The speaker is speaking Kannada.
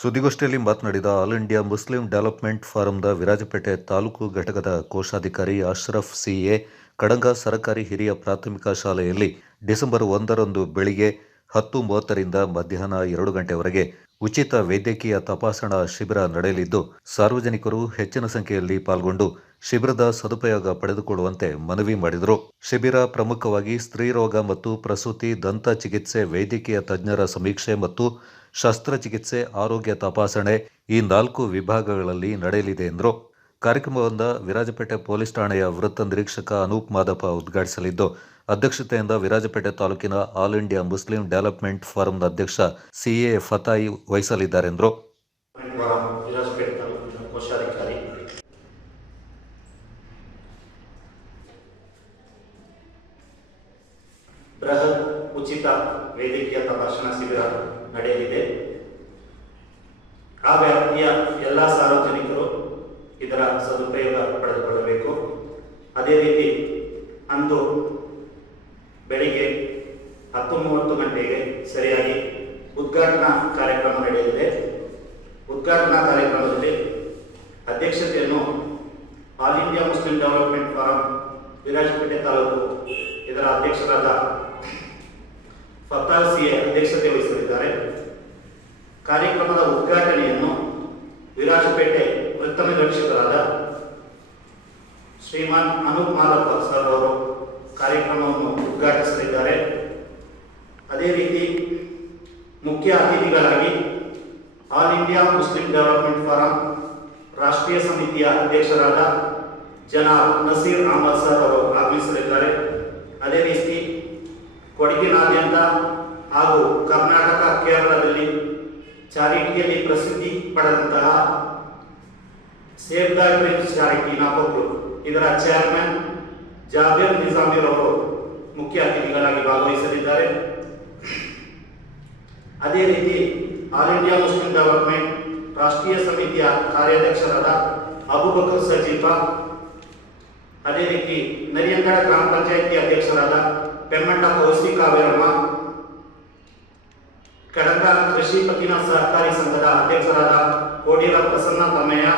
ಸುದ್ದಿಗೋಷ್ಠಿಯಲ್ಲಿ ಮಾತನಾಡಿದ ಆಲ್ ಇಂಡಿಯಾ ಮುಸ್ಲಿಂ ಡೆವಲಪ್ಮೆಂಟ್ ಫಾರಂದ ವಿರಾಜಪೇಟೆ ತಾಲೂಕು ಘಟಕದ ಕೋಶಾಧಿಕಾರಿ ಅಶ್ರಫ್ ಸಿಎ, ಕಡಂಗ ಸರ್ಕಾರಿ ಹಿರಿಯ ಪ್ರಾಥಮಿಕ ಶಾಲೆಯಲ್ಲಿ ಡಿಸೆಂಬರ್ 1ರಂದು ಬೆಳಿಗ್ಗೆ 10:30ರಿಂದ ಮಧ್ಯಾಹ್ನ 2 ಗಂಟೆವರೆಗೆ ಉಚಿತ ವೈದ್ಯಕೀಯ ತಪಾಸಣಾ ಶಿಬಿರ ನಡೆಯಲಿದ್ದು, ಸಾರ್ವಜನಿಕರು ಹೆಚ್ಚಿನ ಸಂಖ್ಯೆಯಲ್ಲಿ ಪಾಲ್ಗೊಂಡು ಶಿಬಿರದ ಸದುಪಯೋಗ ಪಡೆದುಕೊಳ್ಳುವಂತೆ ಮನವಿ ಮಾಡಿದರು. ಶಿಬಿರ ಪ್ರಮುಖವಾಗಿ ಸ್ತ್ರೀರೋಗ ಮತ್ತು ಪ್ರಸೂತಿ, ದಂತ ಚಿಕಿತ್ಸೆ, ವೈದ್ಯಕೀಯ ತಜ್ಞರ ಸಮೀಕ್ಷೆ ಮತ್ತು ಶಸ್ತ್ರಚಿಕಿತ್ಸೆ, ಆರೋಗ್ಯ ತಪಾಸಣೆ ಈ 4 ವಿಭಾಗಗಳಲ್ಲಿ ನಡೆಯಲಿದೆ ಎಂದರು. ಕಾರ್ಯಕ್ರಮವನ್ನು ವಿರಾಜಪೇಟೆ ಪೊಲೀಸ್ ಠಾಣೆಯ ವೃತ್ತ ನಿರೀಕ್ಷಕ ಅನೂಪ್ ಮಾದಪ್ಪ ಉದ್ಘಾಟಿಸಲಿದ್ದು, ಅಧ್ಯಕ್ಷತೆಯಿಂದ ವಿರಾಜಪೇಟೆ ತಾಲೂಕಿನ ಆಲ್ ಇಂಡಿಯಾ ಮುಸ್ಲಿಂ ಡೆವಲಪ್ಮೆಂಟ್ ಫಾರಂನ ಅಧ್ಯಕ್ಷ ಸಿಎ ಫತಾಯಿ ವಹಿಸಲಿದ್ದಾರೆಂದರು. ವಿರಾಜಪೇಟೆ ತಾಲೂಕಿನ ಕೋಶಾಧಿಕಾರಿ ಬೃಹತ್ ಉಚಿತ ವೈದ್ಯಕೀಯ ತಪಾಸಣಾ ಶಿಬಿರ ನಡೆಯಲಿದೆ. ಆ ವ್ಯಾಪ್ತಿಯ ಎಲ್ಲ ಸಾರ್ವಜನಿಕರು ಇದರ ಸದುಪಯೋಗ ಪಡೆದುಕೊಳ್ಳಬೇಕು. ಅದೇ ರೀತಿ ಅಂದು ಬೆಳಿಗ್ಗೆ 10:30 ಗಂಟೆಗೆ ಸರಿಯಾಗಿ ಉದ್ಘಾಟನಾ ಕಾರ್ಯಕ್ರಮ ನಡೆಯಲಿದೆ. ಉದ್ಘಾಟನಾ ಕಾರ್ಯಕ್ರಮದಲ್ಲಿ ಅಧ್ಯಕ್ಷತೆಯನ್ನು all India Muslim development forum Virajpet taluk ಇದರ ಅಧ್ಯಕ್ಷರಾದ ಫತಾಲ್ ಸಿಎ ಅಧ್ಯಕ್ಷತೆ ವಹಿಸಲಿದ್ದಾರೆ. ಕಾರ್ಯಕ್ರಮದ ಉದ್ಘಾಟನೆಯನ್ನು ವಿರಾಜಪೇಟೆ ವೃತ್ತ ನಿರೀಕ್ಷಕರಾದ ಶ್ರೀಮಾನ್ ಅನೂಪ್ ಮಾದಪ್ಪ ಸರ್ ಅವರು ಕಾರ್ಯಕ್ರಮವನ್ನು ಉದ್ಘಾಟಿಸಲಿದ್ದಾರೆ. ಅದೇ ರೀತಿ ಮುಖ್ಯ ಅತಿಥಿಗಳಾಗಿ all India Muslim development forum ರಾಷ್ಟ್ರೀಯ ಸಮಿತಿಯ ಅಧ್ಯಕ್ಷರಾದ ಜನಾಬ್ ನಸೀರ್ ಅಹಮದ್ ಸರ್ ಅವರು ಆಗಮಿಸಲಿದ್ದಾರೆ. ಅದೇ ರೀತಿ ಕೊಡಗಿನಾದ್ಯಂತ ಹಾಗೂ ಕರ್ನಾಟಕ, ಕೇರಳದಲ್ಲಿ ಚಾರಿಟಿಯಲ್ಲಿ ಪ್ರಸಿದ್ಧಿ ಪಡೆದಂತಹ save the dreams charity Napoklu ಇದರ ಚೇರ್ಮನ್ ಜಾಬೀರ್ ನಿಜಾಮೀರ್ ಅವರು ಮುಖ್ಯ ಅತಿಥಿಗಳಾಗಿ ಭಾಗವಹಿಸಲಿದ್ದಾರೆ. ಅದೇ ರೀತಿ ಆಲ್ ಇಂಡಿಯಾ ಮುಸ್ಲಿಂ ಡೆವಲಪ್ಮೆಂಟ್ ರಾಷ್ಟ್ರೀಯ ಸಮಿತಿಯ ಕಾರ್ಯಾಧ್ಯಕ್ಷರಾದ ಅಬುಬಕರ್ ಸಜೀಫಾ, ಅದೇ ರೀತಿ ನರಿಯಂಗಡ ಗ್ರಾಮ ಪಂಚಾಯಿತಿ ಅಧ್ಯಕ್ಷರಾದ ಪೆಮ್ಮಣ್ಣ ಕೌಸಿ ಕಾವೇರಮ್ಮ, ಕಡಂಗ ಕೃಷಿ ಪತ್ತಿನ ಸಹಕಾರಿ ಸಂಘದ ಅಧ್ಯಕ್ಷರಾದ ಕೋಡಿರ ಪ್ರಸನ್ನ ತಮ್ಮಯ್ಯ,